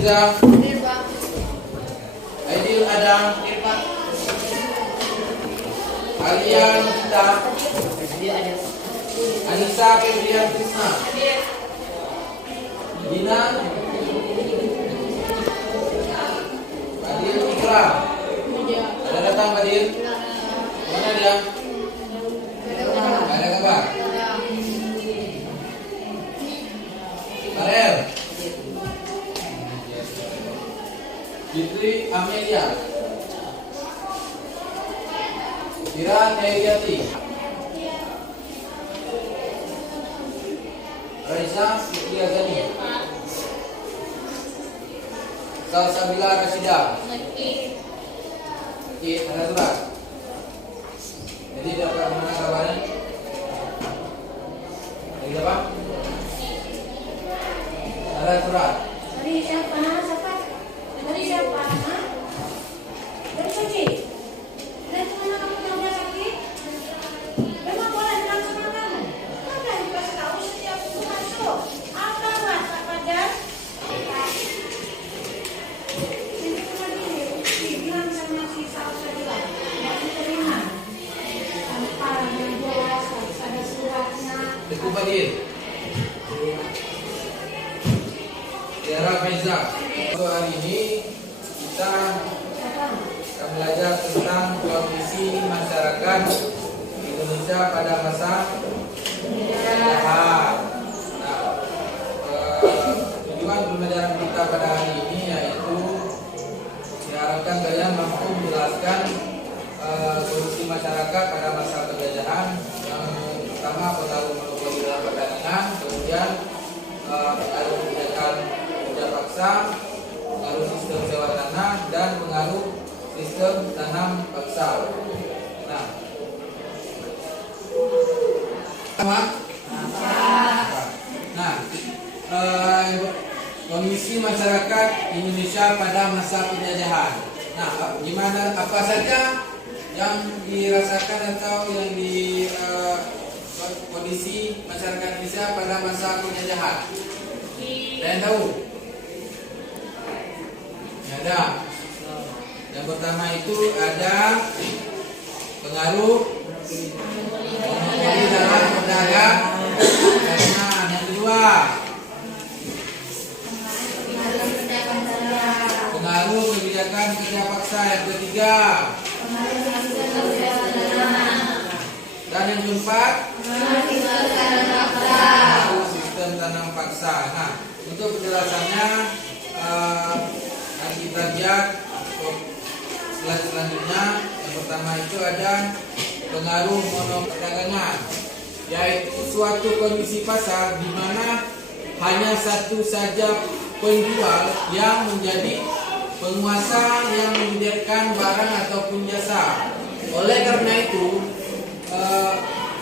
Firza, Aidil Adam, Alian Kita, Anissa Febrian Krisna, Dina, Badil Ikra. Ada datang Badil? Mana dia? Ada kabar? Karel, Fitri Amelia, Ira Heriati, Raisa Fitria Zani, Salsabila Rasida. Oke, ada surat. Jadi dapat mana kabarnya? Lagi apa? Ada surat. Dari siapa? Dari siapa? Dari Suci. Dari mana kamu yang udah sakit? Memang boleh bilang sama kamu. Kan dikasih tahu setiap itu masuk. Apa buat Pak Fajar? Ini cuma dibilang sama si Salsa juga. Nggak diterima. Tanpa yang jelas harus ada suratnya. Teguh Badil. Tiara Faiza. Untuk hari ini kita akan belajar tentang kondisi masyarakat Indonesia pada masa penjajahan. Nah, tujuan pembelajaran kita pada hari ini yaitu diharapkan kalian mampu menjelaskan kondisi masyarakat pada masa penjajahan, yang pertama pengaruh monopoli dalam perdagangan, kemudian pengaruh kebijakan kerja paksa, pengaruh sistem sewa tanah, dan pengaruh sistem tanam paksa. Kondisi masyarakat Indonesia pada masa penjajahan. Nah, gimana, apa saja yang dirasakan atau yang di kondisi masyarakat Indonesia pada masa penjajahan? Kalian tahu? Ada. Yang pertama itu ada pengaruh monopoli dalam perdagangan. Yang kedua, pengaruh kebijakan kerja paksa. Yang ketiga, dan yang keempat, pengaruh sistem tanam paksa. Nah, untuk penjelasannya kita lihat slide selanjutnya. Yang pertama itu ada pengaruh monopoli perdagangan, yaitu suatu kondisi pasar di mana hanya satu saja penjual yang menjadi penguasa yang menyediakan barang ataupun jasa. Oleh karena itu,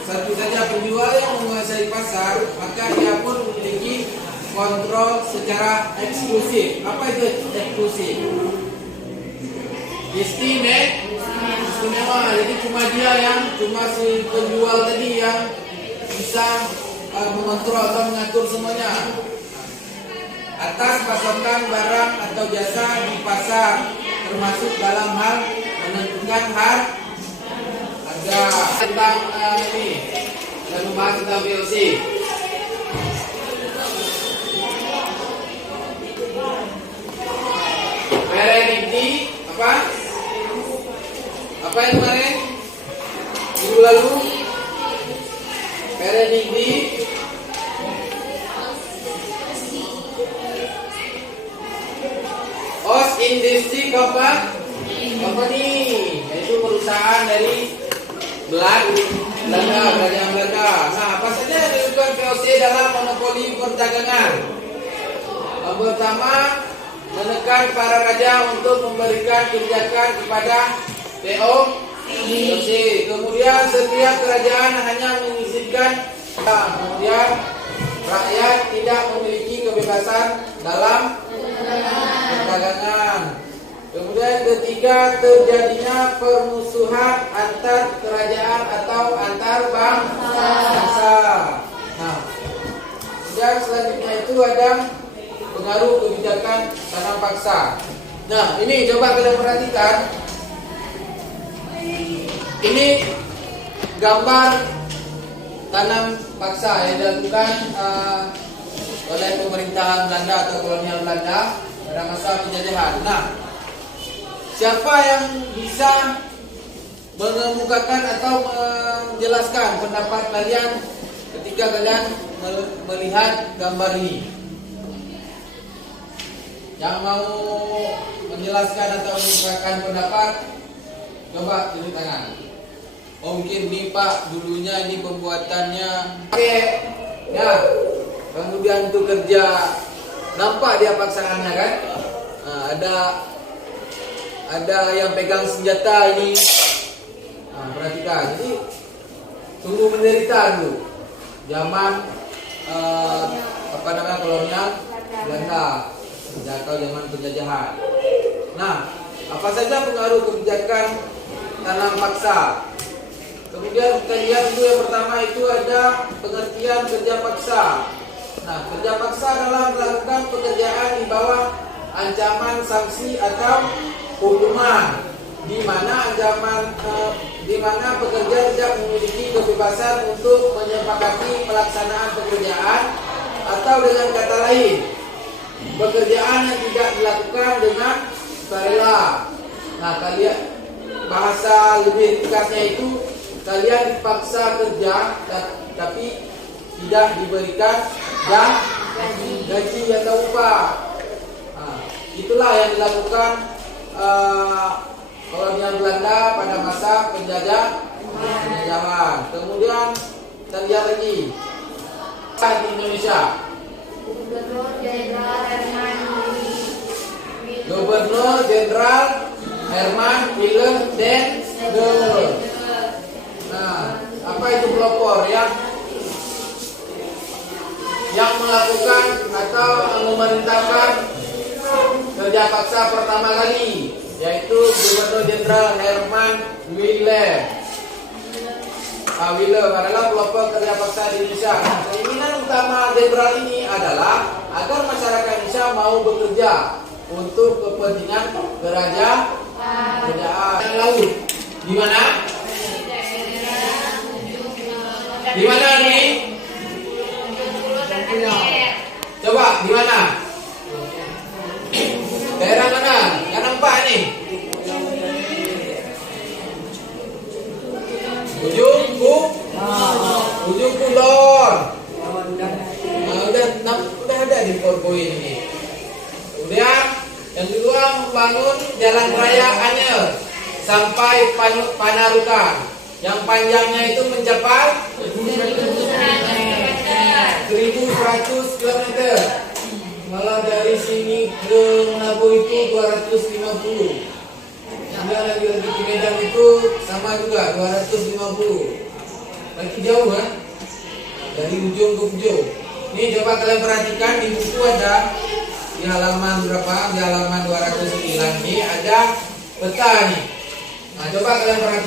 satu saja penjual yang menguasai pasar, maka dia pun memiliki kontrol secara eksklusif. Apa itu eksklusif? Istimewa. Jadi cuma dia si penjual tadi yang bisa mengontrol atau mengatur semuanya atas pasokan barang atau jasa di pasar, termasuk dalam hal menentukan harga. Tentang ini kita membahas tentang VOC. Perenigdi apa? Apa yang kemarin? Minggu lalu? Perenigdi Ost Industrie Company, yaitu perusahaan dari Belanda, kerajaan Belanda. Nah, apa saja yang dilakukan VOC dalam monopoli perdagangan? Yang pertama, menekan para raja untuk memberikan kebijakan kepada VOC. Kemudian setiap kerajaan hanya mengizinkan. Kemudian rakyat tidak memiliki kebebasan dalam perdagangan. Kemudian ketiga, terjadinya permusuhan antar kerajaan atau antar bangsa. Nah, kemudian selanjutnya itu ada pengaruh kebijakan tanam paksa. Nah, ini coba kalian perhatikan. Ini gambar tanam paksa yang dilakukan oleh pemerintahan Belanda atau kolonial Belanda pada masa penjajahan. Nah, siapa yang bisa mengemukakan atau menjelaskan pendapat kalian ketika kalian melihat gambar ini? Yang mau menjelaskan atau mengemukakan pendapat, coba tunjuk tangan. Oh, mungkin nih Pak, dulunya ini pembuatannya oke, ya. Kemudian untuk kerja, nampak dia paksanaannya kan? Nah, ada yang pegang senjata ini. Nah, perhatikan, jadi sungguh menderita dulu zaman kolonial Belanda atau zaman penjajahan. Nah, apa saja pengaruh kebijakan tanam paksa? Kemudian kita lihat dulu yang pertama itu ada pengertian kerja paksa. Nah, kerja paksa adalah melakukan pekerjaan di bawah ancaman sanksi atau hukuman, di mana pekerja tidak memiliki kebebasan untuk menyepakati pelaksanaan pekerjaan, atau dengan kata lain, pekerjaan yang tidak dilakukan dengan sukarela. Nah, kalian bahasa lebih ringkasnya itu kalian dipaksa kerja tapi tidak diberikan gaji atau upah. Nah, itulah yang dilakukan kolonial Belanda pada masa penjajahan. Kemudian kita lihat lagi di Indonesia. Gubernur Jenderal Herman Willem den Deul. Nah, apa itu pelopor yang melakukan atau memerintahkan kerja paksa pertama kali, yaitu Gubernur Jenderal Herman Willem. Willem adalah pelopor kerja paksa di Indonesia. Keinginan utama jenderal ini adalah agar masyarakat Indonesia mau bekerja untuk kepentingan kerajaan laut. Di mana? Di mana nih? Coba di mana? Daerah mana? Yang nampak nih? Ujung Kulon. Udah ada di PowerPoint ini. Kemudian yang kedua, membangun jalan raya Anyar sampai Panarukan, yang panjangnya itu mencapai 1.100 km. Malah dari sini ke Manado itu 250. Kemudian lagi ke Medan itu sama juga 250. Lagi jauh kan? Dari ujung ke ujung. Ini coba kalian perhatikan di buku ada di halaman berapa? Di halaman 209 ini ada peta nih. Nah, coba kalian perhatikan.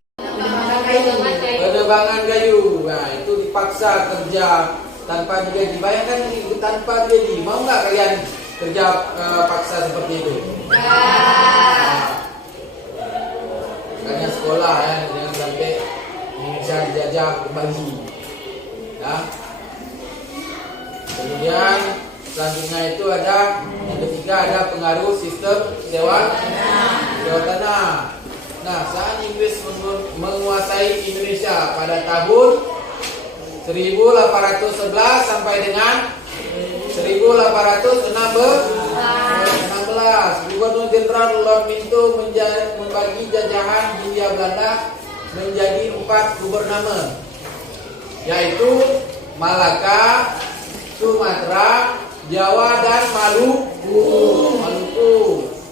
Penebangan kayu. Nah, itu dipaksa kerja tanpa digaji. Bayangkan itu tanpa digaji. Mau nggak kalian kerja paksa seperti itu? Makanya sekolah ya, jangan sampai Indonesia dijajah kembali. Ya. Kemudian selanjutnya itu ada yang ketiga, ada pengaruh sistem sewa tanah. Nah, saat Inggris menguasai Indonesia pada tahun 1811 sampai dengan 1816, Gubernur Jenderal Lord Minto membagi jajahan Hindia Belanda menjadi 4 gubername, yaitu Malaka, Sumatera, Jawa, dan Maluku.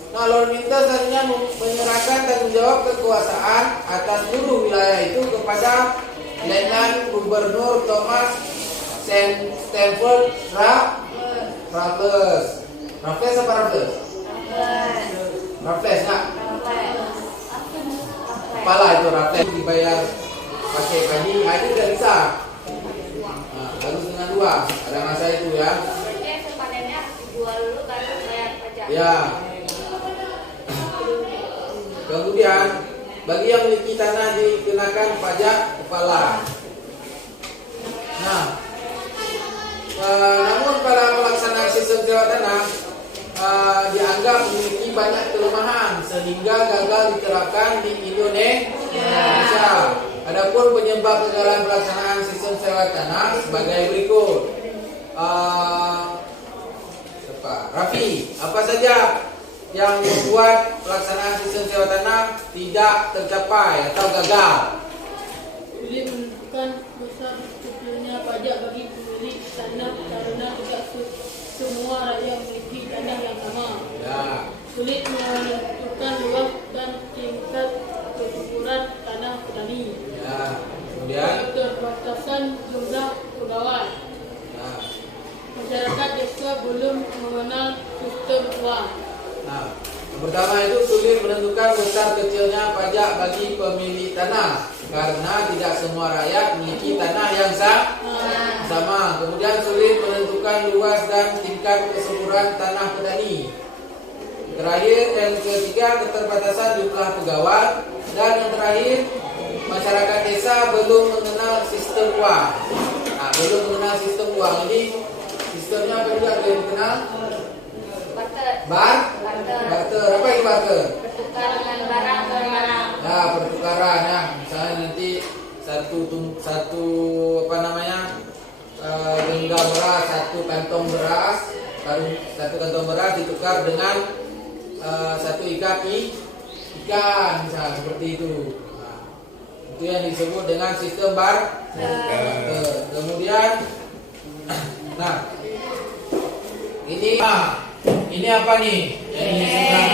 Nah, Lord Minto selanjutnya menyerahkan tanggung jawab kekuasaan atas seluruh wilayah itu kepada Letnan Gubernur Thomas Stamford Raffles. Raffles apa Raffles? Raffles nggak? Kepala itu Raffles dibayar pakai gaji, itu tidak bisa. Nah, harus dengan 2. Ada masa itu ya. Sepadannya dijual dulu kan? Ya. Kemudian bagi yang memiliki tanah dikenakan pajak kepala. Nah, namun para pelaksana sistem sewa tanah dianggap memiliki banyak kelemahan sehingga gagal diterapkan di Indonesia. Adapun penyebab kegagalan pelaksanaan sistem sewa tanah sebagai berikut. Raffi, apa saja yang membuat pelaksanaan sistem sewa tanah tidak tercapai atau gagal? Sulit menentukan besar kecilnya pajak bagi pemilik tanah karena tidak semua rakyat memiliki tanah yang sama. Ya. Sulit menentukan luas dan tingkat kesuburan tanah petani. Ya. Kemudian, Keterbatasan jumlah pegawai. ya. Masyarakat desa belum mengenal sistem uang. Nah, yang pertama itu sulit menentukan besar kecilnya pajak bagi pemilik tanah karena tidak semua rakyat memiliki tanah yang sama. Kemudian sulit menentukan luas dan tingkat kesuburan tanah petani. Terakhir, yang ketiga, keterbatasan jumlah pegawai. Dan yang terakhir, masyarakat desa belum mengenal sistem uang. Nah, belum mengenal sistem uang. Ini sistemnya apa juga kalian kenal? Barter. Apa itu barter? Pertukaran barang per barang. Nah, pertukaran ya. Misalnya nanti genggam beras, satu kantong beras ditukar dengan satu ikan, misalnya seperti itu. Nah, itu yang disebut dengan sistem barter. Kemudian, nah, ini apa nih? Ini sebelah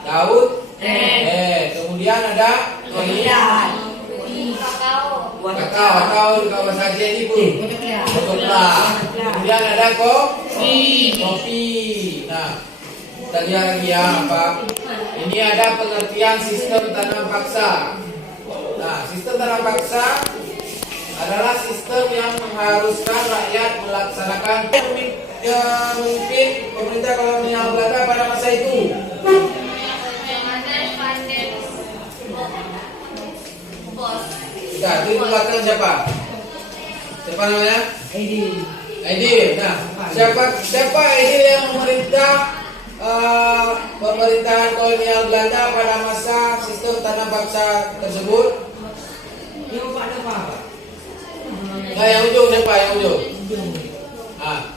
Daud. Kemudian ada kakao atau kalau bahasa Aceh ini pun coklat. Kemudian ada kopi. Nah, kita lihat lagi ya apa? Ini ada pengertian sistem tanam paksa. Nah, sistem tanam paksa adalah sistem yang mengharuskan rakyat melaksanakan memimpin pemerintah kolonial Belanda pada masa itu. Nah, itu belakang siapa? Siapa namanya? Aidil. Nah, siapa Aidil yang memerintah pemerintahan kolonial Belanda pada masa sistem tanam paksa tersebut? Nah, yang ujung siapa? Yang ujung. Ah,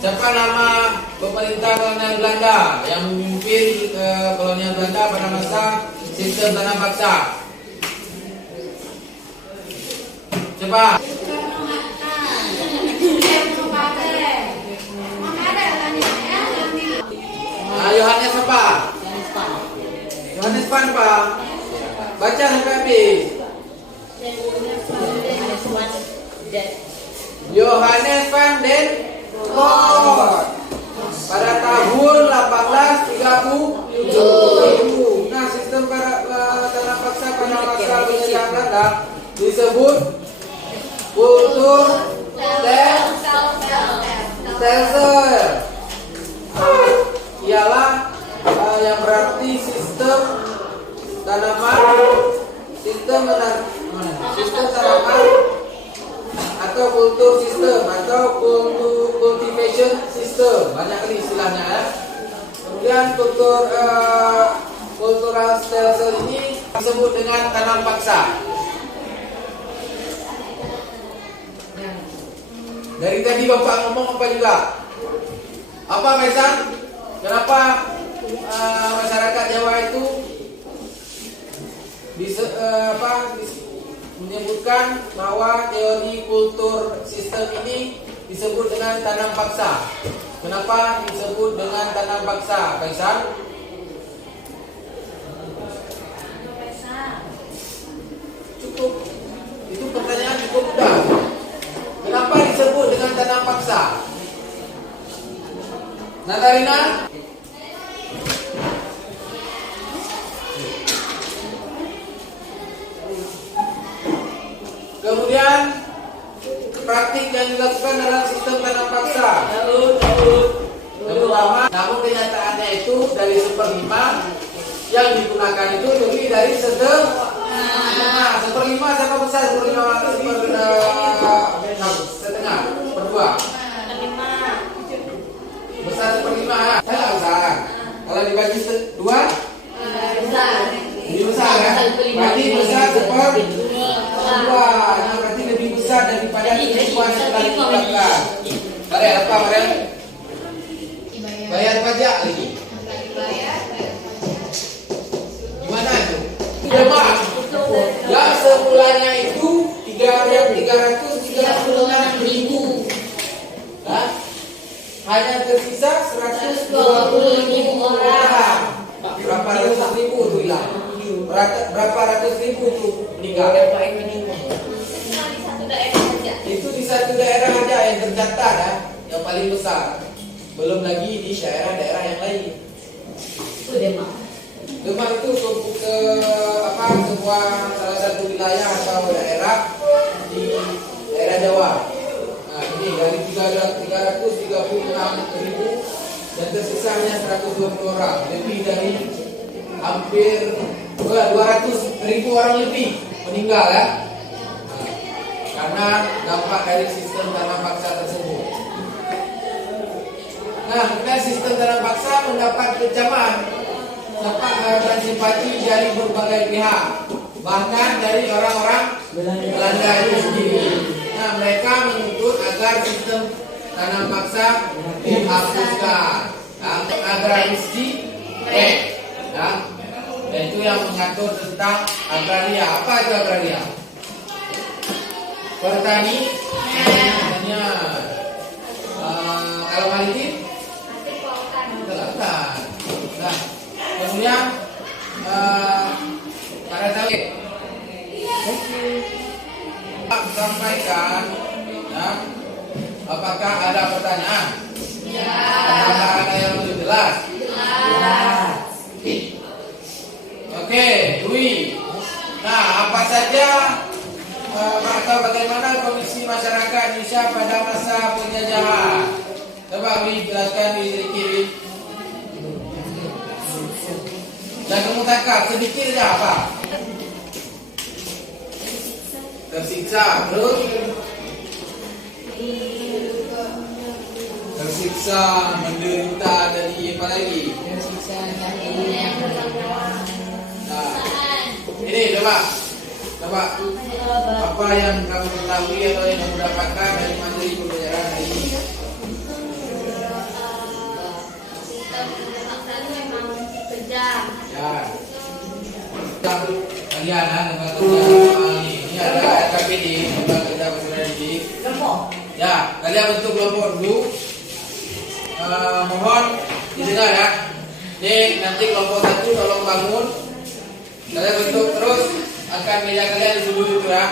siapa nama pemerintah kolonial Belanda yang memimpin kolonial Belanda pada masa sistem tanam paksa? Siapa? Nah, Yohanes apa? Yohanes Pan apa? Baca sampai habis. Yohanes Van den Voort pada tahun 1837. Nah, sistem tanam paksa pada masa penjajahan Belanda disebut kultur stelsel. Ialah yang berarti sistem tanaman atau kultur sistem atau cultivation system, banyak kali istilahnya ya. Kemudian kultural stelsel ini disebut dengan tanam paksa. Dari tadi Bapak ngomong apa juga? Apa Mesan? Kenapa masyarakat Jawa itu menyebutkan bahwa teori kultur sistem ini disebut dengan tanam paksa? Kenapa disebut dengan tanam paksa, Faisal? Cukup. Itu pertanyaan cukup mudah. Kenapa disebut dengan tanam paksa? Natarina? Kemudian praktik yang dilakukan dalam sistem tanam paksa. umpama, namun kenyataannya itu dari 1/5 yang digunakan itu lebih dari setengah. Nah, 1/5 siapa besar? 1/5 setengah, berdua. Besar 1/5 ya? Saya nggak besar. Kalau dibagi 2, lebih besar ya? Berarti besar 1/2. Nah, berarti lebih besar daripada ketentuan yang telah ditetapkan. Mariam, apa Mariam? Bayar pajak lagi. Gimana itu? Coba. Yang sebulannya itu 336.000. Nah, hanya tersisa 120.000 orang. Berapa ratus ribu itu hilang? Berapa ratus ribu itu meninggal? Itu di satu daerah aja yang tercatat ya, yang paling besar. Belum lagi di daerah-daerah yang lain. Itu Demak. Demak itu sebuah salah satu wilayah atau daerah di daerah Jawa. Nah, ini dari 336.000 dan tersisa hanya 120 orang, lebih dari hampir 200.000 orang lebih meninggal ya. Karena dampak dari sistem tanam paksa tersebut. Nah, kemudian sistem tanam paksa mendapat kecaman, dapat mendapatkan simpati dari berbagai pihak, bahkan dari orang-orang Belanda itu sendiri. Nah, mereka menuntut agar sistem tanam paksa dihapuskan, Agraristik Act, yaitu yang mengatur tentang agraria. Apa itu agraria? Pertanian. Kalau maritim, kelautan. Nah, kemudian pada tahun sampaikan, ya, apakah ada pertanyaan? Apakah ada yang lebih jelas? Oke, Dwi. Nah, apa saja atau bagaimana kondisi masyarakat Indonesia pada masa penjajahan? Coba Wi jelaskan sedikit. Dan kamu tangkap sedikit saja apa? Tersiksa, terus tersiksa, menderita, jadi apa lagi? Nah, ini coba apa yang kamu ketahui atau yang kamu dapatkan dari materi pembelajaran hari ini? Ya, kalian ini ada RKPD, Lembaga Kerja Pemuda Didik. Ya, kalian bentuk kelompok dulu. Mohon didengar ya. Ini nanti kelompok 1 tolong bangun. Kalian bentuk terus, akan meja kalian di dulu itu ya.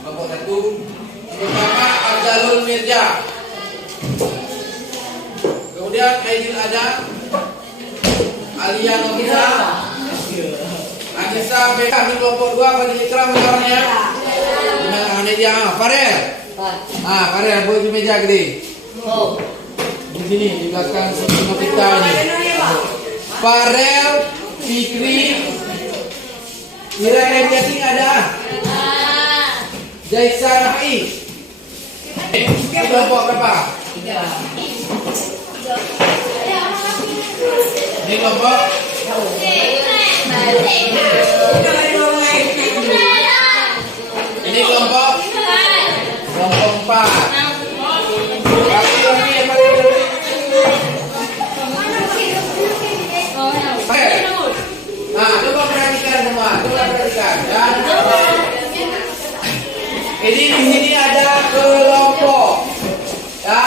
Kelompok 1. Pertama Abdalul Mirja. Kemudian Aidil Adam, Alia Nobisa, Anissa BK. Ini kelompok 2 pada Ikram orangnya. Nah, ini dia Farel. Farel buat di meja gede. Di sini di belakang semua kita ini. Farel, Fikri, Ira Hediating ada. Jaisa Rahi. Kelompok berapa? 3. Ini kelompok. Ini kelompok. Kelompok 4. Nah, coba perhatikan semua, ya. Ini di sini ada kelompok, ya.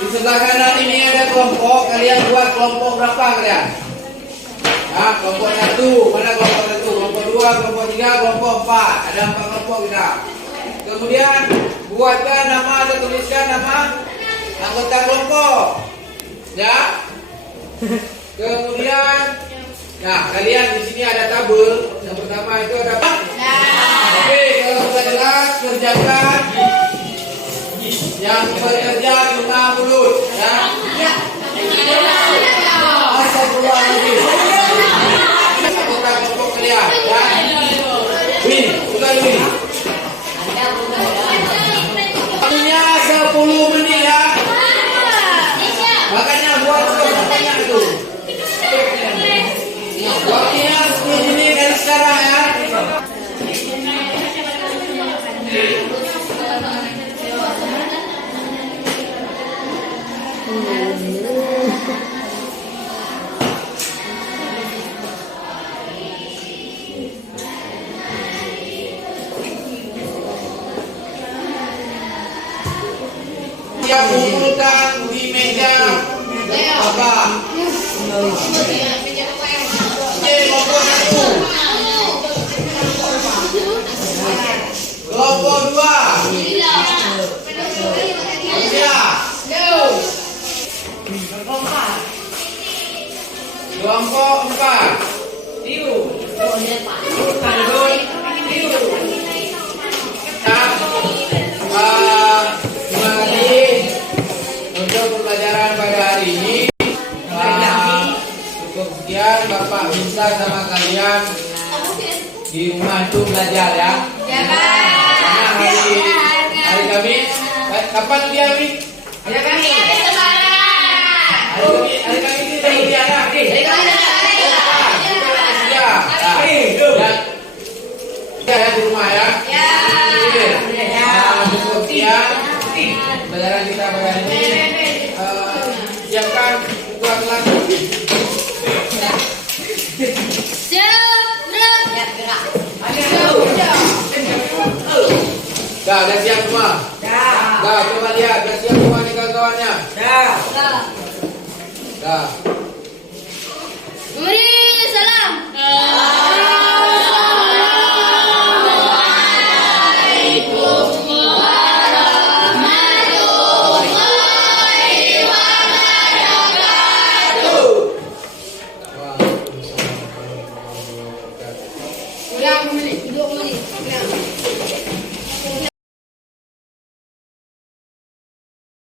Di sebelah kanan ini ada kelompok. Kalian buat kelompok berapa kalian? Ya, kelompok 1, mana kelompok 1? Kelompok 2, kelompok 3, kelompok 4. Ada 4 kelompok kita. Kemudian buatkan nama atau tuliskan nama anggota kelompok, ya. Kemudian, nah kalian di sini ada tabel. Yang pertama itu ada. Oke, kalau sudah jelas kerjakan yang bekerja 5 mulut, ya. bukan ini. Waktunya 10 menit ya. Makanya buat banyak itu. Waktunya 10 menit dari sekarang ya. Siap kumpulkan di meja apa? Kelompok 1, kelompok 2, kelompok 4. Untuk pembelajaran pada hari ini cukup sekian. Bapak bisa sama kalian di rumah itu belajar ya. Karena hari Kamis. Kapan dia Kamis? Hari Kamis ini hari dia ya. Ya di rumah ya. Cukup sekian pembelajaran kita pada hari ini. Siapkan buku kelas. Udah siap semua? Dah, coba lihat, udah siap semua nih kawan-kawannya? Dah.